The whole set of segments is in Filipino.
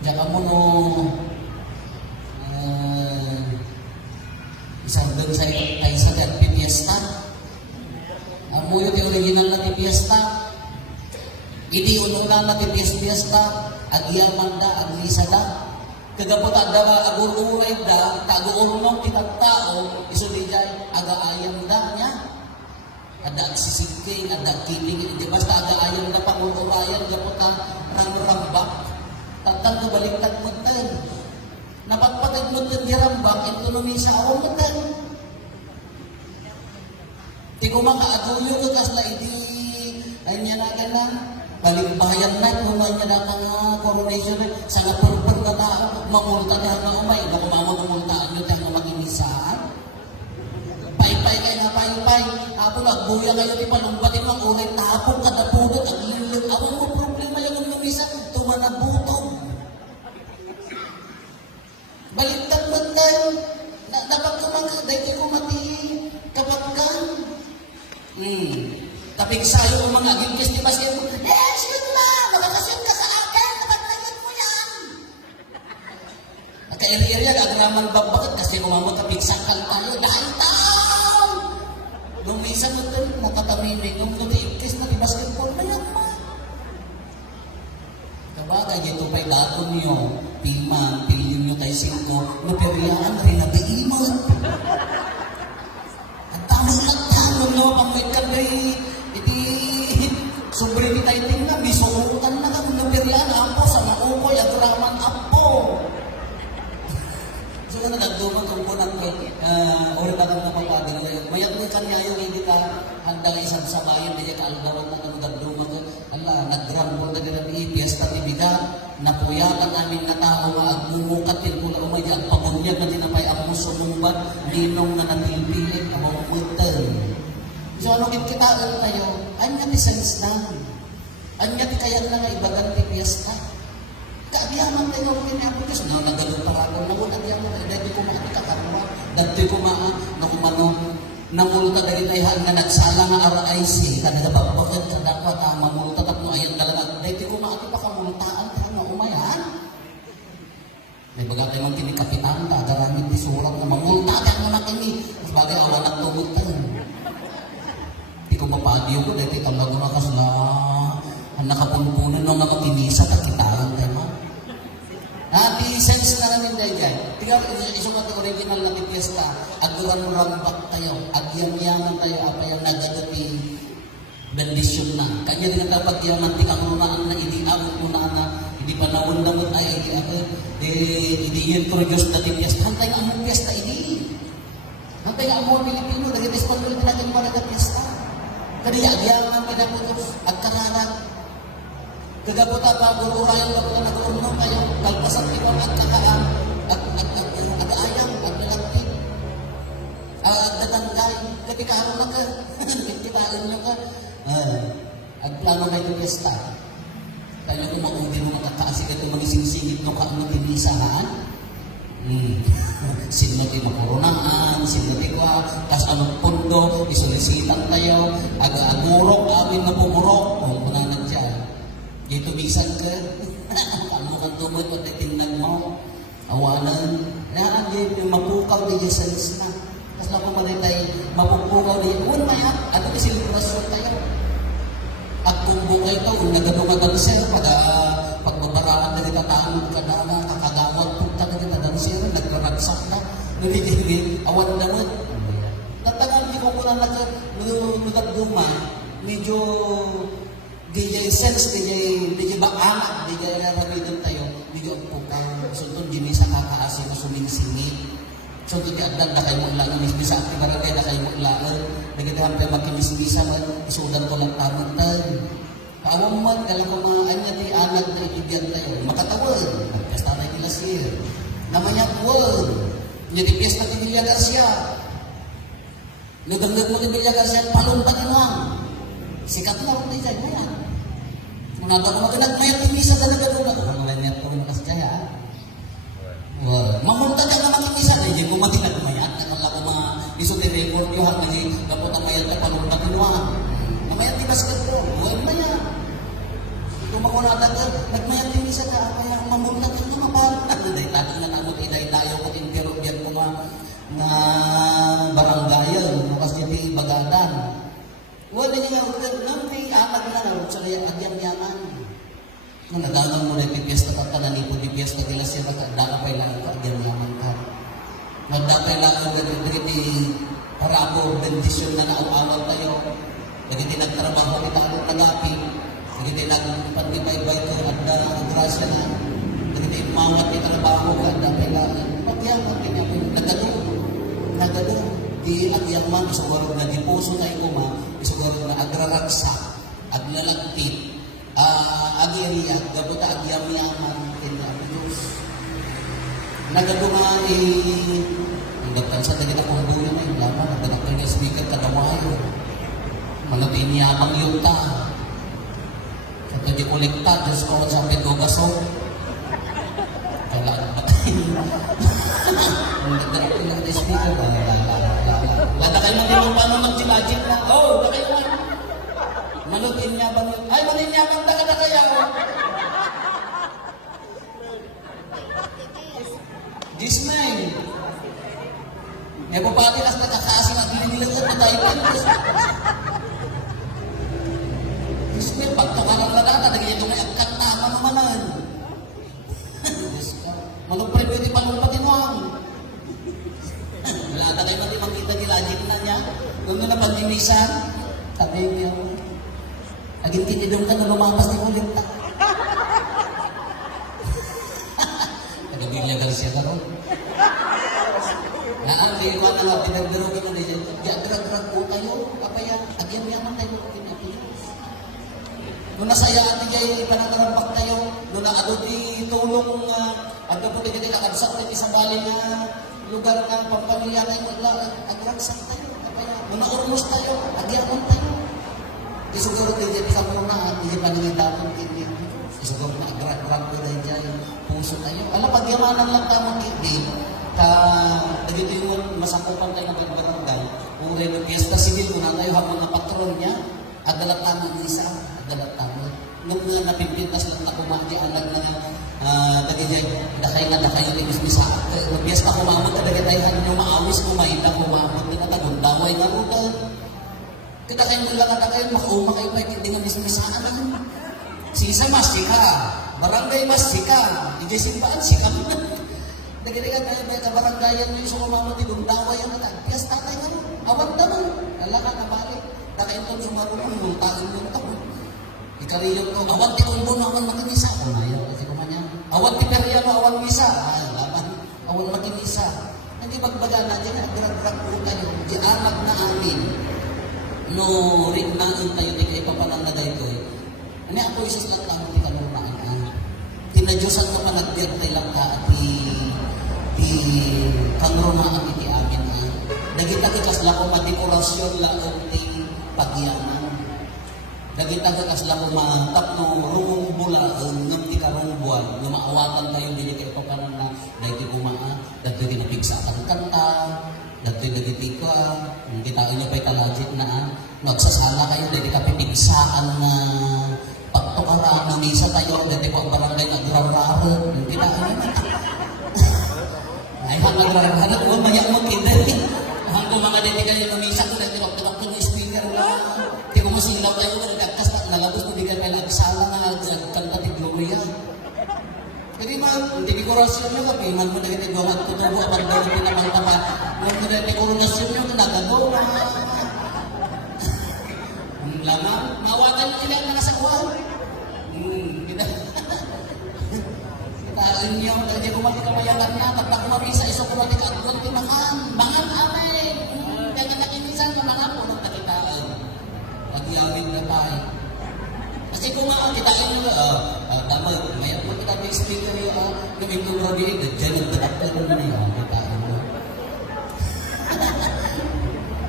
Diyan mo no, isang doon sa isa at pipiesta. Amo yung original na pipiesta. Iti unong na pipiesta, agyaman da, aglisa da. Kagapot da, agur-uray da, kaguurnong kitang tao, isudijay, aga-ayam da niya. Ada agsisigking, ada kiling, di basta aga-ayam da pangurayan, gapot na rang-rambak. Tatang nabaliktad mo tayo. Napagpatag mo yung dirambak, ito nung isa ako mo tayo. Di ko makaatuyo ko, kas na iti, ay niya na ganang, balikbayan na, kumay niya na kang coronation, sa napurpur na tao, mamulta na nga umay, na kumamamultaan nyo tayo na mag-inisaan. Pay-pay kayo na pay-pay, apo nagbuya kayo, di pa nung batin mang ulit, tapong kadapugot, at lulog, awang mo problema yung lumisa, tumanabutog. Baliktad mo tayo, dapat kumang, dahil ko mati, kapag ka, taping sayo ang mga aging kistimas kayo, yes, yun na, makakasin ka sa akin, kapaglayan mo yan. Naka-iri-iri, agraman babakit, kasi kumamot taping sakal tayo, dahil tao. Lumisa mo tayo, nakataminig, nung nag-iikis na di basketball, mayan mo. Kabagay, ito pa'y bato niyo, pilman, pilin nyo tayo 5, naperiyaan rin na diimot. Ang tamang no, pang may kabay, iti, sobre di tayo tingnan, misurutan na kami naperiyaan, apo, sa maukoy, at raman, apo. So, nagduman kung po ng ori ba kang napapagal ngayon. Mayat mo kanya yung hindi ka handang isang sabayan, hindi ka aldawan na nagduman ko. Ala, nag-grumble na ganang ipiesta ni Bida, napuyakan namin na tao, agmumukatil ko na umayag, pabunyag na dinapay ako sumumbat, ninong na natilpilit, kamamumutan. So, ano kitaan tayo? Anya ti sense na. Anya ti kayang na nga ibagan ti piesta. Kaagyaman tayo ng pinapitas. No, nagdalong paragon na wala agyaman. Dati ko makatikakarwa. Dati ko namulta dali tayo nga nagsala nga RIC. Kada babakit sa dapat mamulta tapno ayan talaga. Dati ko makatipakamuntaan tayo na umayan. May baga tayo mong kinikapitan. Tagaramit di surat na mamulta tayo na kini. Mas bagay awan at tumot tayo. Di ko mapadiyo ko. Dati talaga makasla. Ang nakapunpunan ng mga kinisa kakitaan tayo. Di sense na namin dahil dyan. Tingnan, isukat ang original na piesta, aguran rambak tayo, agyam-yaman tayo, apa yung nagagati bendisyon na. Kanya din ang dapat yung mantikang lunaan na iniawag muna na, hindi pa naundangot ay, hindi introduce na piesta. Hantay nga ang piesta, hindi. Hantay nga ang mga Pilipino, nag-responsible na natin mga nag-piesta. Kaya agyaman pinaputos, agkararan. Kagaputan pa, bururayan pa po na nag-uunong kayo, kalpasan ikaw at kakaan, at ayang, at nalagtig, at natangay, katikaroon na ka, katikaroon nyo ka, at plano na ito pesta. Tayo kung makundi mo matakaasi ka ito magising-singit no ka ang matinisahan, sino ti makoronaan, sino ti kwa, tas anong pundo, isolisitan tayo, aga-agurok, amin na pumurok, kung pananag dyan. Ito bisan ka, ano kang tumod o titingnan mo, awanan, yan yung mapukaw di essence na. Tapos na pumalit tayo, mapupukaw di, uwan maya, at ito silibrasyon tayo. At kung bukay ito, kung nagatumaganser, pagbabaraan na kita taanod ka na, kakagawag punta ka kita danser, nagraragsak na, nagigingin, awan naman. Tatagal, hindi ko muna nagduma, medyo DJ sense, DJ baanak, DJ larabidan tayo, medyo ang pukaw. Suntun, gini sa kakaasi mo sumingsingit. Suntun, di agdag na kayo mo ilangan, misbisa at ibarangay na kayo mo ilangan. Nagitahan pa makimisbisa man, isudan ko lang tamang tayo. Kaawang man, kalang mga anya di anak na ibigyan tayo. Makatawal, nagpesta tayo nila siya. Namanyak wal, niya di piyesta ni Villa Garcia. Nagangag mo ni Villa Garcia, palumpat lang. Sikat mo rin tayo mo yan. Kung nato ko nagmayat timisa talaga doon ako. Kung nanyat ko rin kasi kaya. Mamunta ka na makimisa. Hindi ko mati nagmayat. Nakala ko mga isotireport yung hang naging dapat ang mayat na palumpat inuan. Namayat di basket ko. Huwag mayat. Kung makunata ka, nagmayat timisa ka. Kaya mamunta ka Nung nadalang mo na yung piyesta ka, nanipod yung piyesta nila siya, nagdakapay lang ka, agyan naman ka. Nagdakapay lang ka, nagdakapay para po, bendisyon na naawawal tayo. Nagiti nagtrabaho, kita nagapi. Nagiti nagpantibay-bay ko, at grasya na. Nagiti umawat, trabaho ka, nagdakapay lang. Pagyaman, nagado. Di agyaman, isugurog na di puso na ikuma, isugurog na agraragsa, aglalagtit, agiyariyak, gabuta agyam-yaman, Diyos. Nagado nga hanggang sa tagin ako habuyan na yung laman, nagdakal niya speaker kadamayo. Malapin niya ang yuta. Kaya di kolekta, Diyos ko sa pedogaso. Kailangan patay. Nagdakal niya ang speaker, lada kayo natin paano mag-imagine na, oh, da kayo man. Malugin niya ba? Ay, malin niya bang da kaya ko? Disney. Eh, papati nas nakakaasing at nililang at mataypan. Disney, pagtukalang na data, nagiging ito may agkanta, manumanan. Malupre pwede panumpatin mo ang. Wala na kayo natin makita nila, na niya. Kung nyo na pag-imisan, sabi niya, aging tinidong ka na lumapas ni ulit na. Nagabiglagal siya ka ron. Naan, liwa na lang, pinagdarogan mo niya. Drag-drag po tayo, kapaya, agyan yaman tayo, pinapilos. Nung nasaya atin kayo, ipanagarampak tayo, nung naado di tulong, agad po tayo nakabsat tayo isang galing na lugar ng pampamilya tayo, agragsak tayo, kapaya, nung naurmos tayo, agyaman tayo. Isuguro tayo dyan sa muna, hindi pa nangitapon hindi. Isuguro na agrag-grag ko tayo dyan, puso tayo. Alam, pagyamanan lang tayo hindi, dagito yung masakupan tayo ng barangay, kung rin yung fiesta civil, muna tayo habang na patron niya, adalat naman isa, adalat naman. Nung napimpintas lang na kumandi, alag na dagitay, dakay yung ibis-bisa. Nung fiesta kumamot, dagitay yung maawis, kumaila, kumamot, tinatagundaway nga ruta. Kita kayo lang at kayo, makauma kayo pa, hindi nga mismisaan naman. Sisa masika, barangay masika, hindi simbaan, sika mo na. Nagkirigan tayo ba sa barangayan mo yung sumamamot, idumdawa yan na piyas tatay nga mo, awad naman, lalakan na balik. Nakain to sumarunong, multaan mo ito. Ikariyot ko, awad ti kumbo na awad makinisa. Ayaw kasi kumanya. Awad ti perya mo, awad misa. Laman, awad makinisa. Hindi magbaga na dyan, agrag-grag po tayo, di amag na amin. No, rin na tayo di kayo papananagay ko eh. Ano ako isus lang tamo di kanong maana. Tinadyosan ko pa nagdirtay lang ka at di kanrumaan iti amin ha. Nagita kikas lang ko madekorasyon lang ti pagyanan. Nagita kikas lang ko matap no rumong bula ng ti karong buwan na maawatan tayo di kayo papanana dahil di kumaa, dahil tinapigsa ang kanta. Dato'y nagiti ka, kita inyo pa'y kalajit na nagsasala kayo, dahil ka pinigsaan na pagtukara, namisa tayo, dahil ko ang barangay nagrararo, kita inyo na. Ay, nagrararo, huwag mayak mo kita. Hanggang mga dati kayo namisa ko, dahil tinok ko ng speaker na, di ko masilaw tayo, nagkagkas na nalabos, hindi ka may nagsala na, kanta ti Gloria. Jadi mah di dekorasinya kan pengen mo dari gawat ko to apa dari teman-teman mo dari dekorasinya kan nagagawa lama mawakan sila na nasa kuwan kita kita inyo dari kumati kamayanan na tapos kumabisa iso kumati ka kun mangan ame jangan nakinisan manang po nagtakitaan pag-iawin na tayo. Kasi kung kita ini tama, may ako kita may speaker yung ito mo rin, dyan nagtatakta ko na yun, kita mo.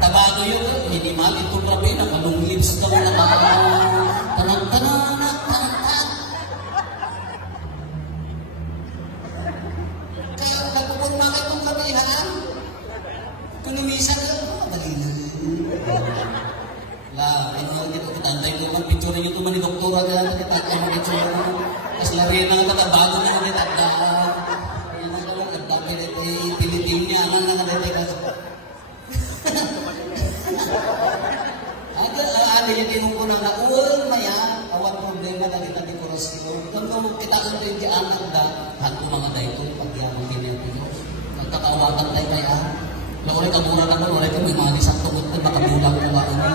Tabago yun, minimal ito grabe, nakalong lips daw na tanang-tanang. Kaya nagpupunta kayo itong kamihan, kung umisan yun, madali na. Lah, ini kita tandai itu kan picture itu mani doktor aja kita mau picture pas lari nang kata bago nang kita ada ini kalau ada pilih-pilihnya anak ada tegas ada yang tinunggu na uul maya awat problema dari tadi kurasi ko kita ang rin di anak na, hanto mga dahito, pagyamang ginito Diyos. Nagkakawagan tayo kaya, lori ka mura na lori ka, may mga isang tungod na makabulang na ba ano.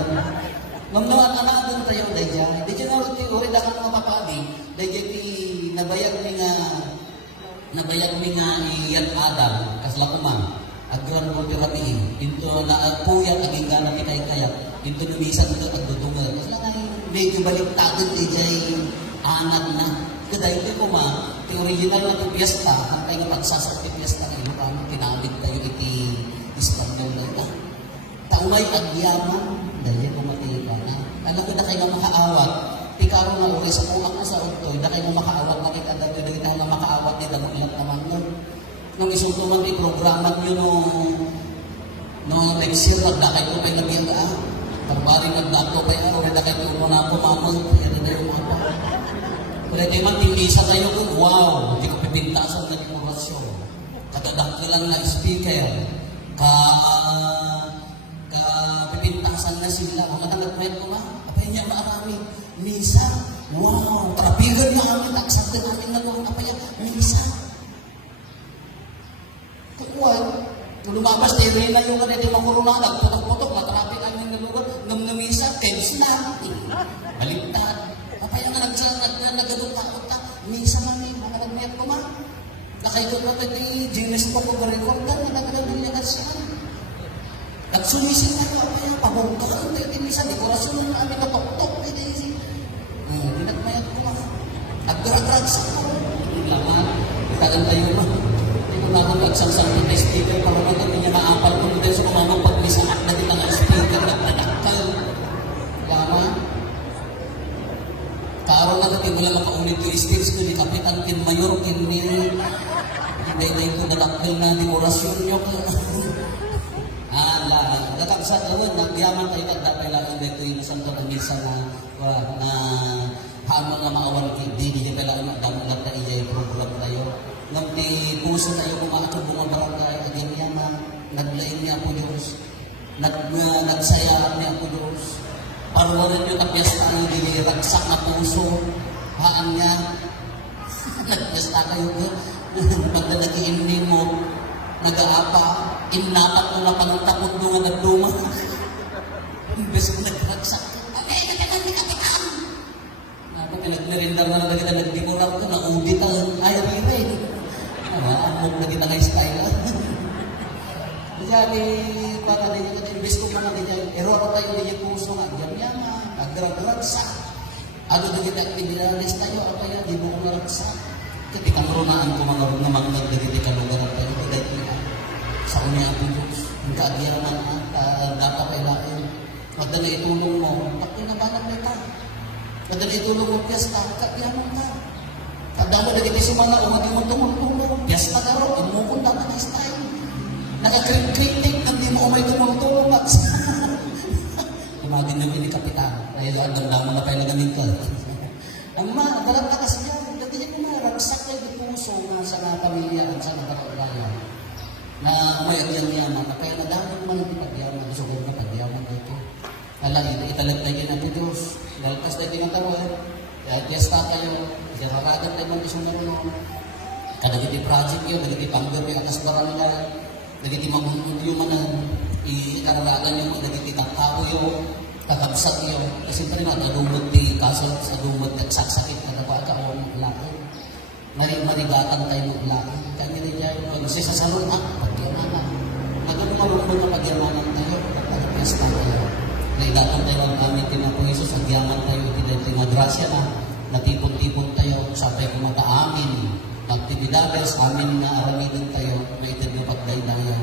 Mamnoan anak doon tayo, dahil di dyan uri dakan mga papadi, dahil di nabayag mi nga iyat Adam, kaslakuman, agran mo tiratiin, into na agpuyat, aging gana ti kaya, into numisan ito agdudungal. Kasi lang medyo baliktadon di anak na. Kadahil di ko ti original na itong piyesta, ang tayo nga pagsasat ti piyesta ng Ilocano, tinamit tayo iti Espanyol na ito. Taumay agyaman, dahil kumati ka na. Alam ko na kayo nga makaawat, ti karon nga uli sa kumak na sa untoy, na kayo makaawat, makita dito, dito tayo na makaawat, di damo ilang naman mo. Nung isutuman ti programa nyo no next year, nagdakay ko may nabiyang ka, tarbaring nagdato pa yun, nagdakay ko muna po, mamang, yan na yung mga pa. Kaya kayo mantimisa kayo kung, wow, hindi ko pipintasan na yung orasyon. Kadadakilang na speaker, pipintasan na sila. Ang nagkwet ko nga, apay niya maarami, misa, wow, trapigan na kami, taksat na namin na doon, apay niya, misa. Kukuhan, kung lumabas, rin na yung ganito yung makuruna, nagputok-putok, matrapi namin ng lugar, nang namisa, tense lang, baliktad. Apay nga naggadong takot na, misa man eh, mga nagmayat ko man. Nakaikot na ito yung genius ko kung recordan, nagagalang niya siya. Nagsumisin na ito, apay, pabungkakan ito yung misa, dekorasyon ng amin na tok-tok, hindi nagmayat ko man. Nagdrag-drag sa ko. Hindi laman, ikalang tayo man. Naman nagsangsang na speaker para naman niya maapal ko din sa kumamang pagmisaak na kita nga speaker nagtadakal. Lama. Karoon na natin wala makaunit yung stage ko ni Kapitan Kin Mayor Kin ni hindi ko nadakal na di orasyon nyo. Nakaksa doon, nagyaman tayo nagdapay lang ito yung santo ng misa na hamon nga maawan hindi niya pala nagdamulat na iya yung program tayo. Nang di puso tayo kumakatong bumabarang tayo, agyan niya na naglain niya po Diyos. Nagsayaan niya po Diyos. Paruwanan niyo kapyasta ang diniragsak na puso. Haan niya. Nagpyasta kayo ko. Pagdadakiin mo, nag-aapa, inapat mo na pangtapot mo nga nagduma. Imbes ko nagragsak. Okay, nagkakan. Pinagmerindar na lang kita nagdimurar ko, naudit ang ayaw-iray. Amok na kita ng style. Kaya para din ito, imbes ko mga din, error tayo din yung puso nga, yam-yama, nagdrag-ragsak. Ano na kita, piniralis tayo, o kaya, di mo ko naragsak. Ketika marunaan ko mga namang nagdagiti ka lugar at tayo, dahil niya, sa unya ang Diyos, ang kaagyaman at data pa ilain. Magdala itulong mo, pag pinabanag na ito. Magdala itulong mo, piyesta, kaagyaman ka. Kadalo na kita si mga umaging mo tumulong, piyesta ka ro, inumukong dapat na style. Nakakritik, hindi mo umay tumulong, Max. Imagine nyo ni Kapitan, kaya doon damdaman na kayo ganito. Ang mga, dalat na kasi yan, dati yan mga ragsak kayo di puso na sa pamilya at sa nakakaulayan. Na umay agyan yaman, na kaya nadamang man ang pagyaman, isugod na pagyaman dito. Alam, italag tayo natin Diyos, lalpas tayo tinatawag, kaya piyesta kayo, kinaragat tayo mga isang naroon. Kadagiti project yun, nagiti panggap yung atas barang nila, nagiti mabunyumanan, ikararagan yung nagiti tao yun, kakabsat yun. Kasi pa rin nadumot di kaso sa dumot at saksakit na nabaga o laki. Marigatan tayo ng laki. Kanya rin niya yung magsisasalon na, pagyamanan. Nagulong na pagyamanan tayo, pagpesta tayo. Naidatan tayo ang gamit din ng Jesus, agyaman tayo, tinagrasya na, natipon-tipon tayo, sabay kumata amin, magtibidabes, amin na aramidin tayo, na itid na pagdaydayan,